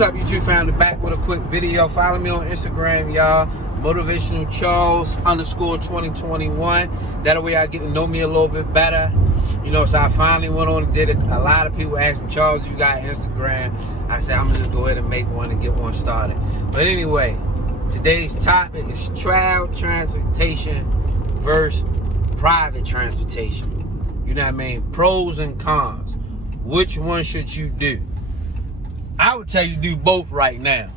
What's up, YouTube family? Back with a quick video. Follow me on Instagram, y'all. Motivational Charles _2021. That way I get to know me a little bit better. You know, so I finally went on and did it. A lot of people asked me, Charles, you got Instagram? I said, I'm gonna just go ahead and make one and get one started. But anyway, today's topic is child transportation versus private transportation. You know what I mean? Pros and cons. Which one should you do? I would tell you do both right now.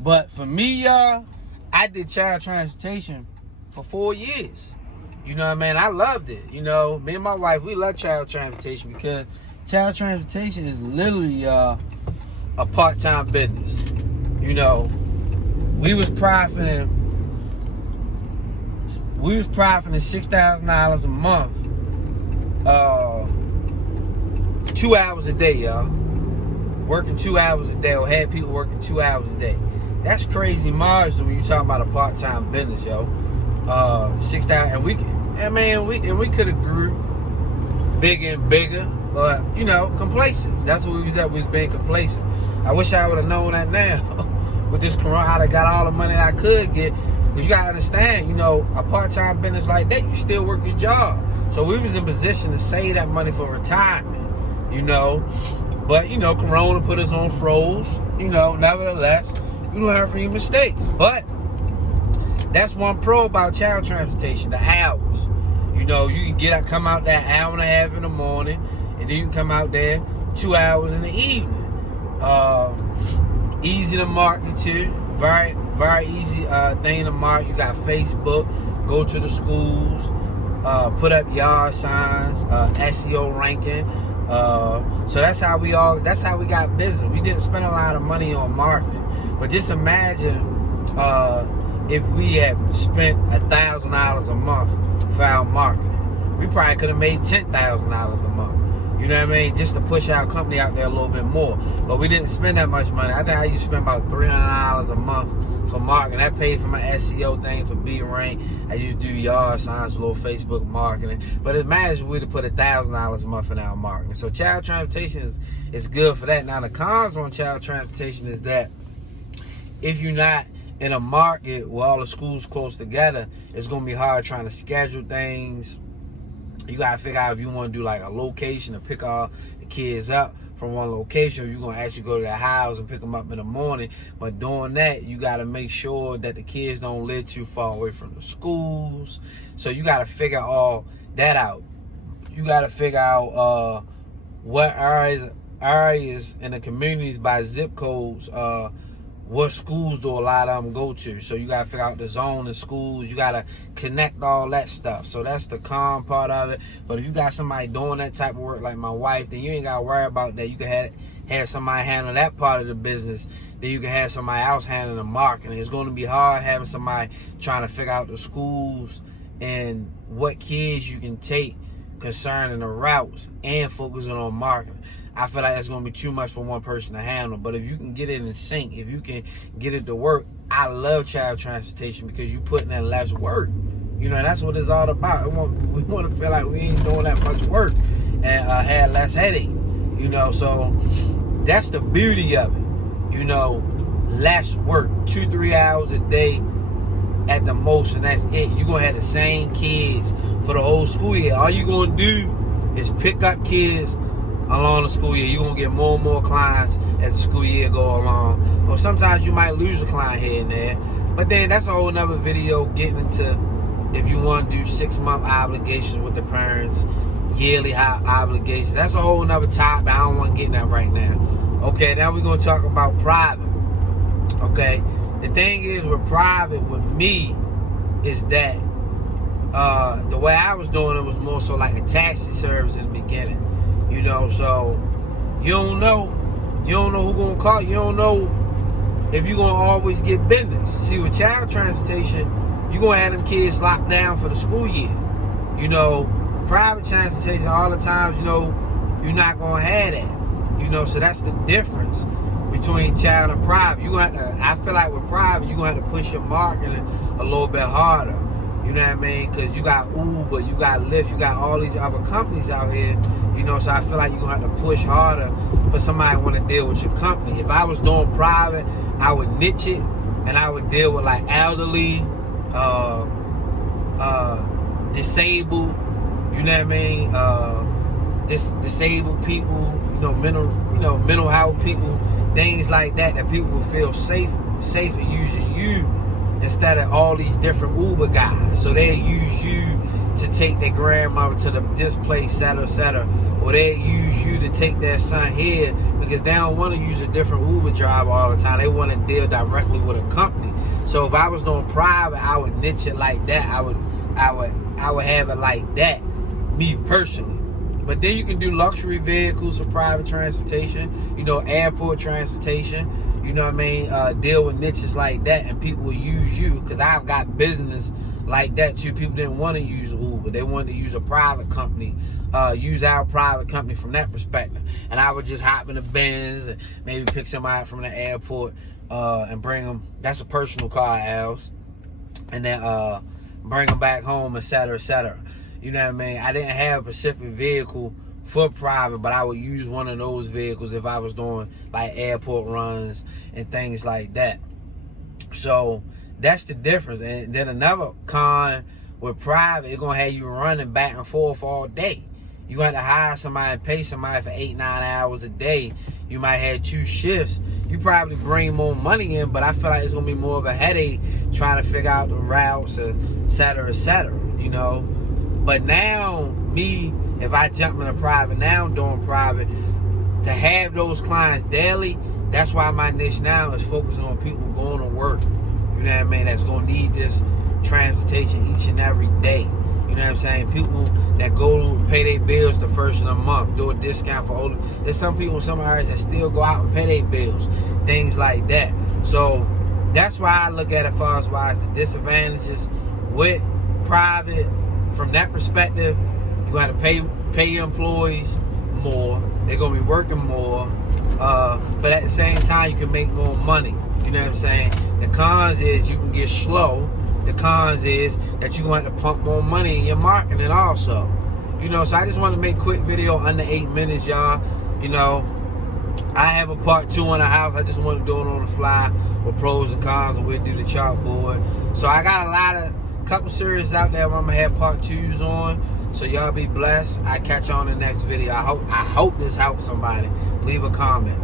But for me, y'all, I did child transportation for 4 years. You know what I mean? I loved it. You know, me and my wife, we love child transportation because child transportation is literally a part-time business. You know, we was profiting $6,000 a month, 2 hours a day, y'all. Working 2 hours a day, or had people working 2 hours a day. That's crazy margin when you talking about a part-time business, yo. 6,000, and we could have grew bigger and bigger, but you know, complacent. That's what we was at. We was being complacent. I wish I would have known that now. With this corona, I'd have got all the money that I could get. But you gotta understand, you know, a part-time business like that, you still work your job. So we was in position to save that money for retirement, you know. But, you know, Corona put us on froze. You know, nevertheless, you learn from your mistakes. But that's one pro about child transportation, the hours. You know, you can come out that hour and a half in the morning, and then you can come out there 2 hours in the evening. Easy to market to. Very, very easy thing to market. You got Facebook, go to the schools, put up yard signs, SEO ranking. So that's how we got business. We didn't spend a lot of money on marketing. But just imagine if we had spent $1,000 a month for our marketing. We probably could have made $10,000 a month. You know what I mean? Just to push our company out there a little bit more. But we didn't spend that much money. I think I used to spend about $300 a month for marketing. That paid for my SEO thing for B-Rank. I used to do yard signs, a little Facebook marketing. But imagine we'd have put $1,000 a month in our marketing. So child transportation is good for that. Now the cons on child transportation is that if you're not in a market where all the schools close together, it's gonna be hard trying to schedule things. You gotta figure out if you want to do like a location to pick all the kids up from one location, or you're gonna actually go to their house and pick them up in the morning. But doing that, you gotta make sure that the kids don't live too far away from the schools. So you gotta figure all that out. You gotta figure out what areas in the communities by zip codes, what schools do a lot of them go to. So you gotta figure out the zone of schools. You gotta connect all that stuff. So that's the con part of it. But if you got somebody doing that type of work like my wife, then you ain't gotta worry about that. You can have somebody handle that part of the business. Then you can have somebody else handle the marketing. It's gonna be hard having somebody trying to figure out the schools and what kids you can take concerning the routes and focusing on marketing. I feel like that's going to be too much for one person to handle. But if you can get it in sync, if you can get it to work, I love child transportation because you putting in less work. You know, that's what it's all about. We want to feel like we ain't doing that much work and have less headache. You know, so that's the beauty of it. You know, less work, 2-3 hours a day at the most, and that's it. You're going to have the same kids for the whole school year. All you're going to do is pick up kids along the school year. You're going to get more and more clients as the school year go along. Or sometimes you might lose a client here and there. But then that's a whole nother video getting into if you want to do 6-month obligations with the parents, yearly obligations. That's a whole nother topic. I don't want to get in that right now. Okay, now we're going to talk about private. Okay, the thing is with private with me is that the way I was doing it was more so like a taxi service in the beginning. You know, so you don't know who gonna call. You don't know if you're gonna always get business. See, with child transportation, you're gonna have them kids locked down for the school year. You know, private transportation, all the times, you know, you're not gonna have that. You know, so that's the difference between child and private. You have to. I feel like with private, you're gonna have to push your marketing a little bit harder. You know what I mean? Because you got Uber, you got Lyft, you got all these other companies out here. You know, so I feel like you're going to have to push harder for somebody to want to deal with your company. If I was doing private, I would niche it, and I would deal with like elderly, disabled, you know what I mean? Disabled people, mental health people, things like that people will feel safer using you instead of all these different Uber guys. So they use you to take their grandmother to this place, etc. Or they use you to take their son here because they don't want to use a different Uber driver all the time. They want to deal directly with a company. So if I was doing private, I would niche it like that. I would have it like that, me personally. But then you can do luxury vehicles for private transportation, airport transportation. You know what I mean? Deal with niches like that, and people will use you because I've got business like that too. People didn't want to use Uber; they wanted to use a private company, use our private company from that perspective. And I would just hop in the Benz and maybe pick somebody from the airport and bring them. That's a personal car, Al's, and then bring them back home, etc., etc. You know what I mean? I didn't have a specific vehicle for private, but I would use one of those vehicles if I was doing like airport runs and things like that. So that's the difference. And then another con with private, it's gonna have you running back and forth all day. You got to hire somebody and pay somebody for 8-9 hours a day. You might have 2 shifts. You probably bring more money in, but I feel like it's gonna be more of a headache trying to figure out the routes, etc., But now, if I jump into private, now I'm doing private, to have those clients daily, that's why my niche now is focusing on people going to work. You know what I mean? That's going to need this transportation each and every day. You know what I'm saying? People that go to pay their bills the first of the month, do a discount for older. There's some people in some areas that still go out and pay their bills, things like that. So that's why I look at it as far as the disadvantages with private. From that perspective, you got to pay your employees more. They're going to be working more. But at the same time, you can make more money. You know what I'm saying? The cons is you can get slow. The cons is that you're going to have to pump more money in your marketing also. So I just want to make a quick video under 8 minutes, y'all. I have a part 2 on the house. I just want to do it on the fly with pros and cons, and we'll do the chalkboard. So I got a couple series out there where I'm gonna have part 2s on. So y'all be blessed. I catch you on the next video. I hope this helps somebody. Leave a comment.